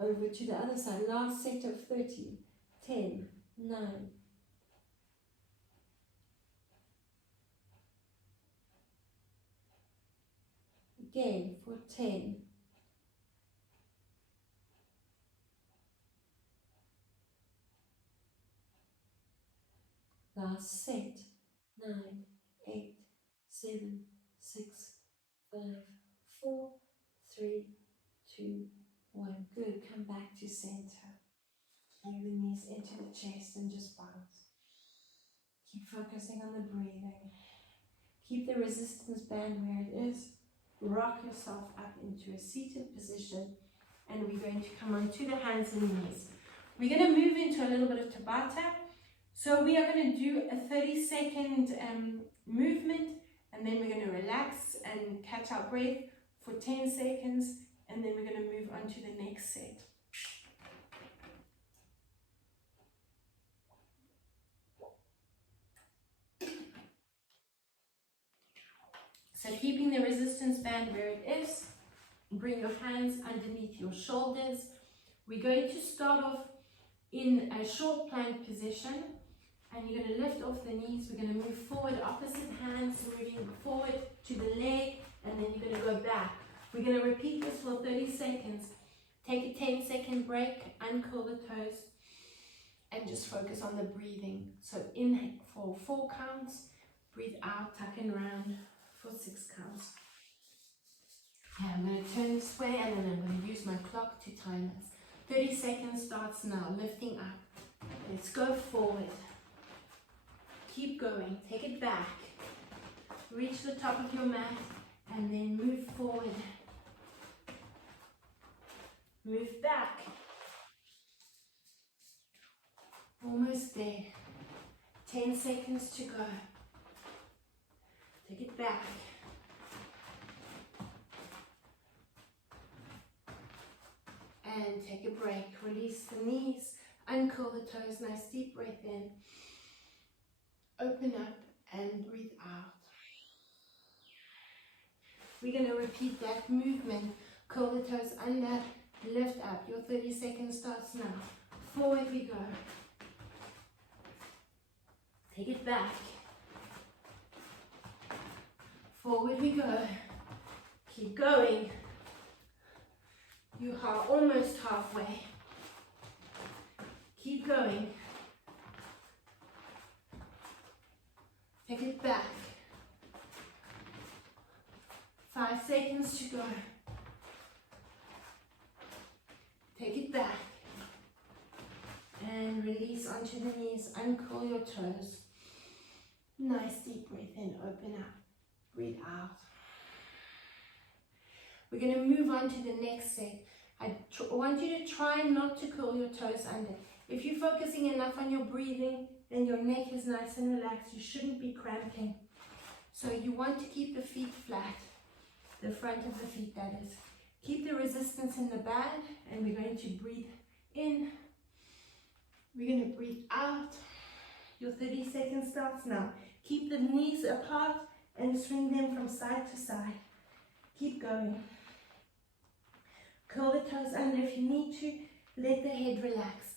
Over to the other side. Last set of 30. 10, 9, again for 10, last set. 9, 8, 7, 6, 5, 4, 3, 2, 1. Good. Come back to center. Bring the knees into the chest and just bounce. Keep focusing on the breathing. Keep the resistance band where it is. Rock yourself up into a seated position, and we're going to come onto the hands and knees. We're going to move into a little bit of Tabata. So we are going to do a 30-second movement, and then we're going to relax and catch our breath for 10 seconds, and then we're going to move on to the next set. So keeping the resistance band where it is, bring your hands underneath your shoulders. We're going to start off in a short plank position, and you're going to lift off the knees. We're going to move forward, opposite hands, moving forward to the leg, and then you're going to go back. We're going to repeat this for 30 seconds. Take a 10-second break, uncurl the toes, and just focus on the breathing. So inhale for 4 counts, breathe out, tuck and round for 6 counts. Okay, I'm going to turn this way, and then I'm going to use my clock to time us. 30 seconds starts now, lifting up. Let's go forward. Keep going, take it back. Reach the top of your mat, and then move forward. Move back. Almost there. 10 seconds to go. Take it back. and take a break. Release the knees, uncurl the toes, nice deep breath in. Open up and breathe out. We're going to repeat that movement. Curl the toes under, lift up. Your 30 seconds starts now. Forward we go. Take it back. Forward we go. Keep going. You are almost halfway. Keep going. Take it back. 5 seconds to go. Take it back. And release onto the knees. Uncurl your toes. Nice deep breath in. Open up. Breathe out. We're going to move on to the next set. I want you to try not to curl your toes under. If you're focusing enough on your breathing, then your neck is nice and relaxed. You shouldn't be cramping. So you want to keep the feet flat. The front of the feet, that is. Keep the resistance in the band, and we're going to breathe in. We're going to breathe out. Your 30 seconds starts now. Keep the knees apart and swing them from side to side. Keep going. Curl the toes under if you need to. Let the head relax.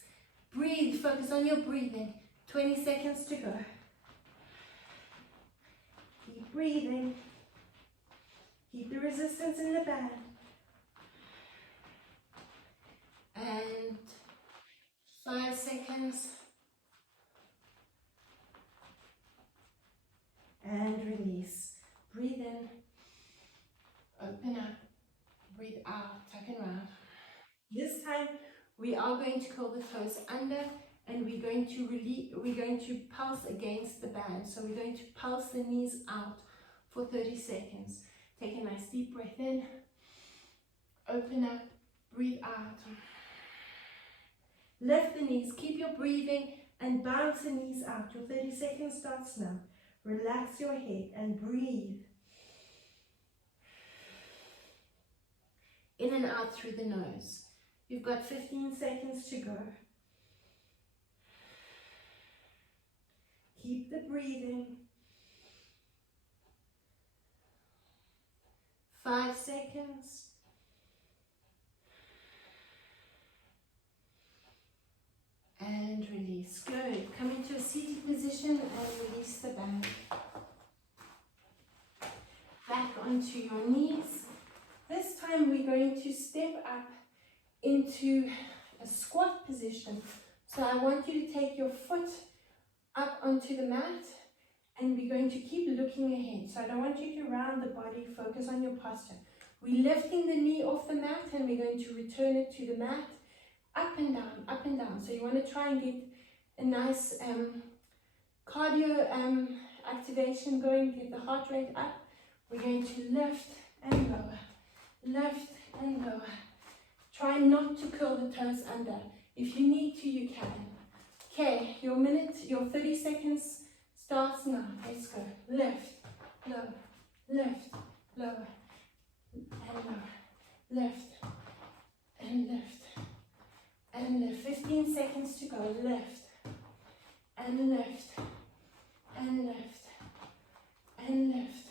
Breathe. Focus on your breathing. 20 seconds to go. Keep breathing. Keep the resistance in the band. And 5 seconds. And release. Breathe in. Open up. Breathe out. Tuck and round. This time we are going to curl the toes under, and we're going to pulse against the band. So we're going to pulse the knees out for 30 seconds. Take a nice deep breath in. Open up. Breathe out. Lift the knees. Keep your breathing and bounce the knees out. Your 30 seconds starts now. Relax your head and breathe. In and out through the nose. You've got 15 seconds to go. Keep the breathing. 5 seconds. And release. Good. Come into a seated position and release the band. Back onto your knees. This time we're going to step up into a squat position. So I want you to take your foot up onto the mat, and we're going to keep looking ahead. So I don't want you to round the body, focus on your posture. We're lifting the knee off the mat, and we're going to return it to the mat, up and down, up and down. So you want to try and get a nice cardio activation going, get the heart rate up. We're going to lift and lower, lift and lower. Try not to curl the toes under. If you need to, you can. Okay, your 30 seconds starts now. Let's go. Lift, lower, lift, lower, and lower. Lift, and lift, and lift. 15 seconds to go. Lift, and lift, and lift, and lift.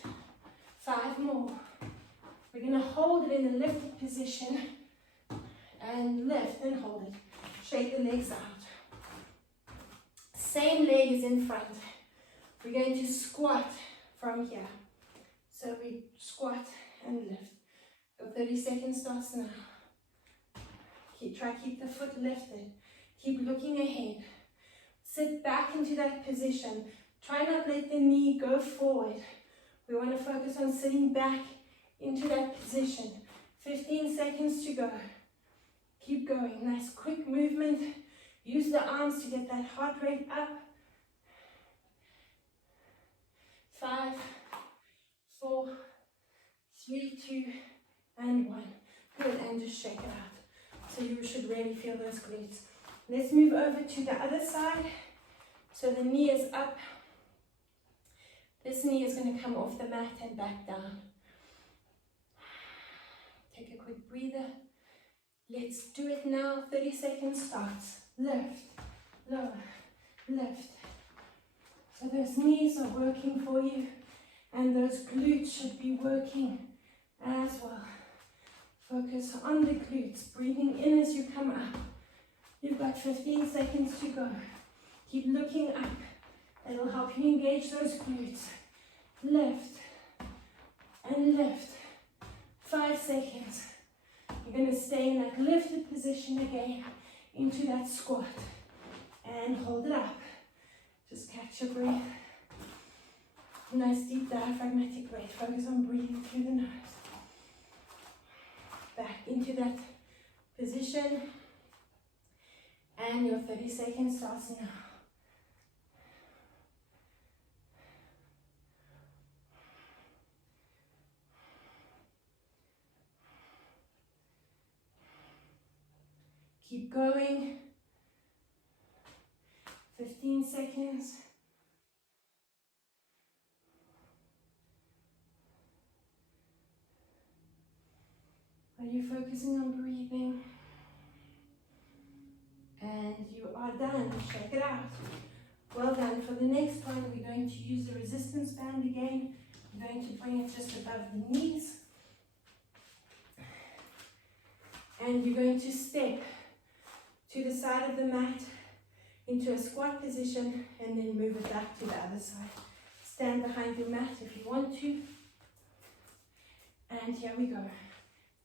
5 more. We're going to hold it in a lifted position. And lift and hold it. Shake the legs out. Same leg is in front. We're going to squat from here. So we squat and lift. Your 30 seconds starts now. Try keep the foot lifted. Keep looking ahead. Sit back into that position. Try not let the knee go forward. We want to focus on sitting back into that position. 15 seconds to go. Keep going. Nice quick movement. Use the arms to get that heart rate up. 5, 4, 3, 2, and 1. Good, and just shake it out. So you should really feel those glutes. Let's move over to the other side. So the knee is up. This knee is going to come off the mat and back down. Take a quick breather. Let's do it now. 30 seconds starts. Lift, lower, lift. So those knees are working for you, and those glutes should be working as well. Focus on the glutes, breathing in as you come up. You've got 15 seconds to go. Keep looking up. It'll help you engage those glutes. Lift and lift. 5 seconds. You're going to stay in that lifted position again into that squat and hold it up. Just catch your breath. Nice deep diaphragmatic breath. Focus on breathing through the nose. Back into that position. And your 30 seconds starts now. Keep going. 15 seconds. Are you focusing on breathing? And you are done. Check it out. Well done. For the next one, we're going to use the resistance band again. I'm going to bring it just above the knees. And you're going to step to the side of the mat into a squat position and then move it back to the other side. Stand behind your mat if you want to. And here we go.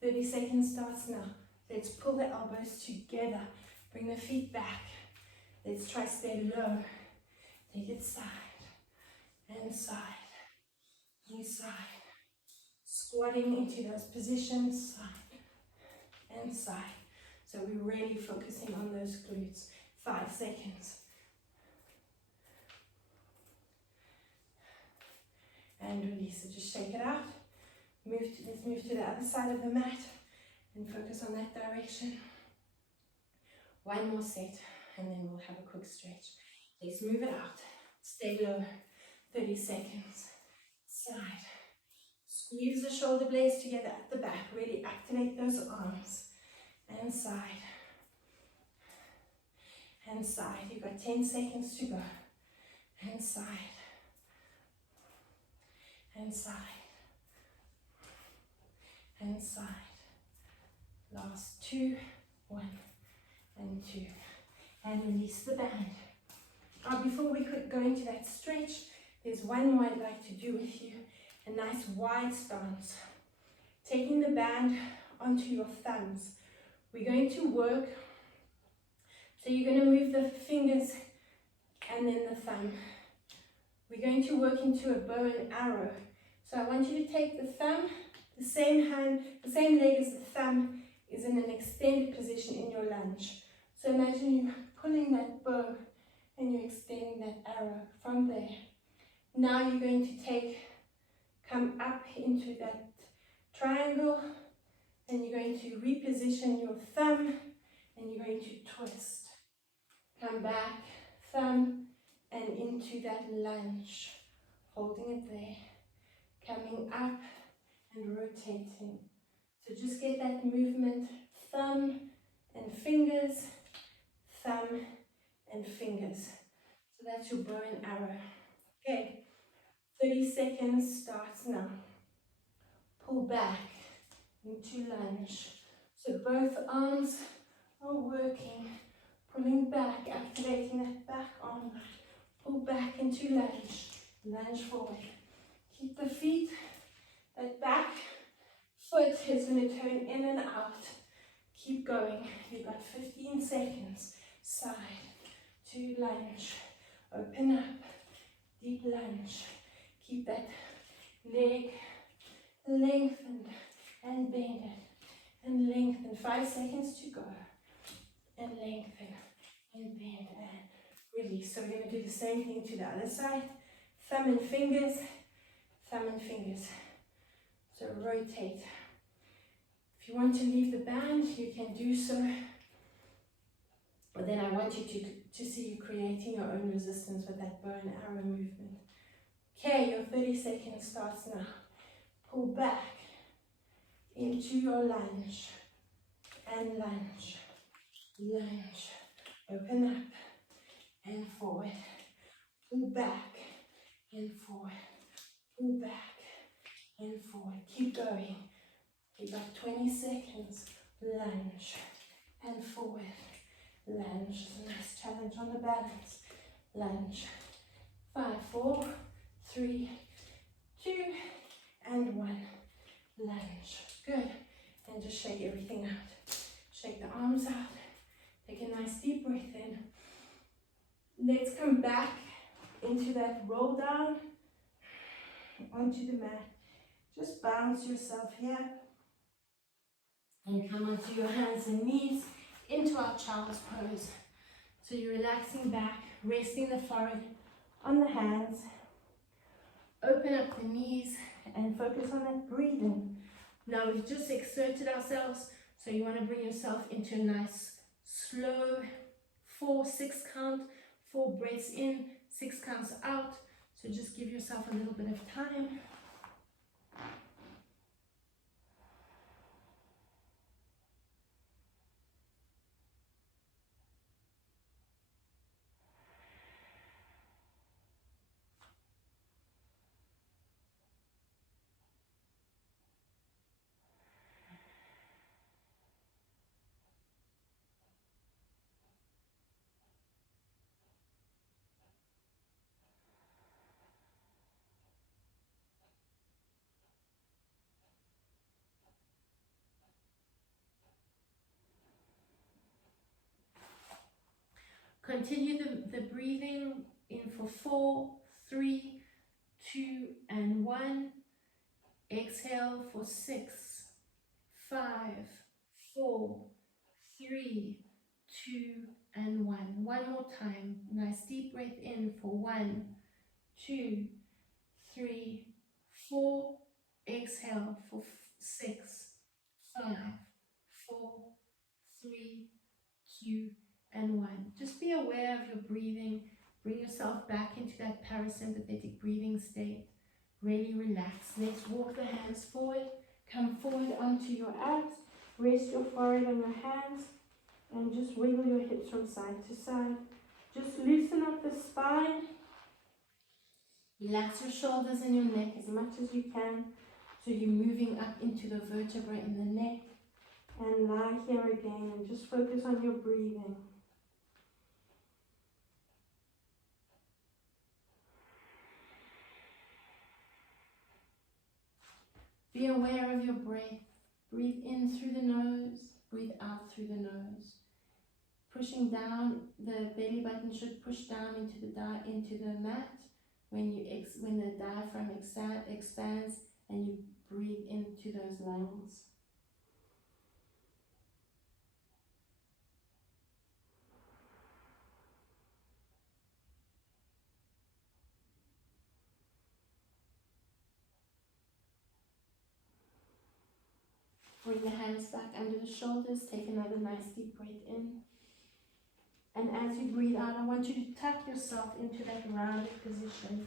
30 seconds starts now. Let's pull the elbows together. Bring the feet back. Let's try stay low. Take it side and side and side. Squatting into those positions, side and side. So we're really focusing on those glutes. 5 seconds. And release it. Just shake it out. Let's move to the other side of the mat and focus on that direction. One more set and then we'll have a quick stretch. Let's move it out. Stay low. 30 seconds. Side. Squeeze the shoulder blades together at the back. Really activate those arms. And side. And side. You've got 10 seconds to go. And side. And side. And side. Last 2, 1, and 2. And release the band. Before we go into that stretch, there's one more I'd like to do with you. A nice wide stance. Taking the band onto your thumbs. We're going to work. So you're going to move the fingers and then the thumb. We're going to work into a bow and arrow. So I want you to take the thumb, the same hand, the same leg as the thumb is in an extended position in your lunge. So imagine you pulling that bow and you're extending that arrow from there. Now you're going to come up into that triangle and you're going to reposition your thumb and you're going to twist. Come back, thumb, and into that lunge. Holding it there. Coming up and rotating. So just get that movement, thumb and fingers, thumb and fingers. So that's your bow and arrow. Okay, 30 seconds starts now. Pull back into lunge. So both arms are working. Pulling back, activating that back arm. Pull back into lunge. Lunge forward. Keep the feet, that back foot is going to turn in and out. Keep going. You've got 15 seconds. Side to lunge. Open up. Deep lunge. Keep that leg lengthened and bend it. And lengthen. 5 seconds to go. And lengthen. And bend. And release. So we're going to do the same thing to the other side. Thumb and fingers. Thumb and fingers. So rotate. If you want to leave the band, you can do so. But then I want you to see you creating your own resistance with that bow and arrow movement. Okay, your 30 seconds starts now. Pull back into your lunge and lunge, lunge, open up and forward, pull back and forward, pull back and forward. Keep going. Take about 20 seconds. Lunge and forward. Lunge. Nice challenge on the balance. Lunge. 5, 4, 3, 2, and 1. Lunge. Good. And just shake everything out. Shake the arms out. Take a nice deep breath in. Let's come back into that roll down onto the mat. Just bounce yourself here. And come onto your hands and knees into our child's pose. So you're relaxing back, resting the forehead on the hands. Open up the knees and focus on that breathing. Now we've just exerted ourselves, so you want to bring yourself into a nice slow 4-6 count, 4 breaths in, 6 counts out. So just give yourself a little bit of time. Continue the breathing in for 4, 3, 2, and 1. Exhale for 6, 5, 4, 3, 2, and 1. One more time. Nice deep breath in for 1, 2, 3, 4. Exhale for 6, 5, 4, 3, 2, and 1. Just be aware of your breathing. Bring yourself back into that parasympathetic breathing state. Really relax. Let's walk the hands forward. Come forward onto your abs. Rest your forehead on your hands. And just wiggle your hips from side to side. Just loosen up the spine. Relax your shoulders and your neck as much as you can. So you're moving up into the vertebrae in the neck. And lie here again and just focus on your breathing. Be aware of your breath. Breathe in through the nose, breathe out through the nose. Pushing down, the belly button should push down into the mat when the diaphragm expands and you breathe into those lungs. Bring the hands back under the shoulders. Take another nice deep breath in. And as you breathe out, I want you to tuck yourself into that rounded position.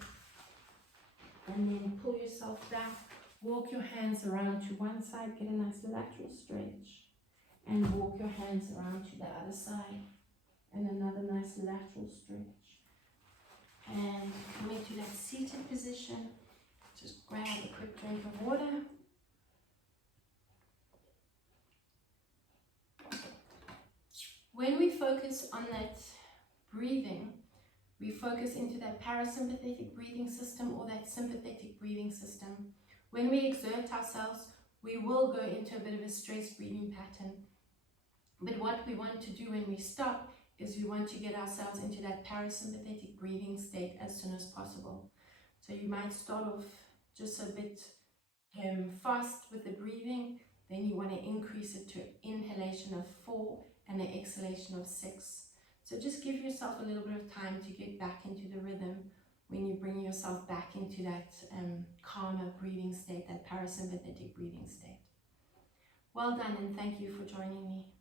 And then pull yourself back. Walk your hands around to one side. Get a nice lateral stretch. And walk your hands around to the other side. And another nice lateral stretch. And coming to that seated position. Just grab a quick drink of water. When we focus on that breathing, we focus into that parasympathetic breathing system or that sympathetic breathing system. When we exert ourselves, we will go into a bit of a stress breathing pattern. But what we want to do when we stop is we want to get ourselves into that parasympathetic breathing state as soon as possible. So you might start off just a bit fast with the breathing, then you want to increase it to inhalation of 4 and an exhalation of 6. So just give yourself a little bit of time to get back into the rhythm when you bring yourself back into that calmer breathing state, that parasympathetic breathing state. Well done, and thank you for joining me.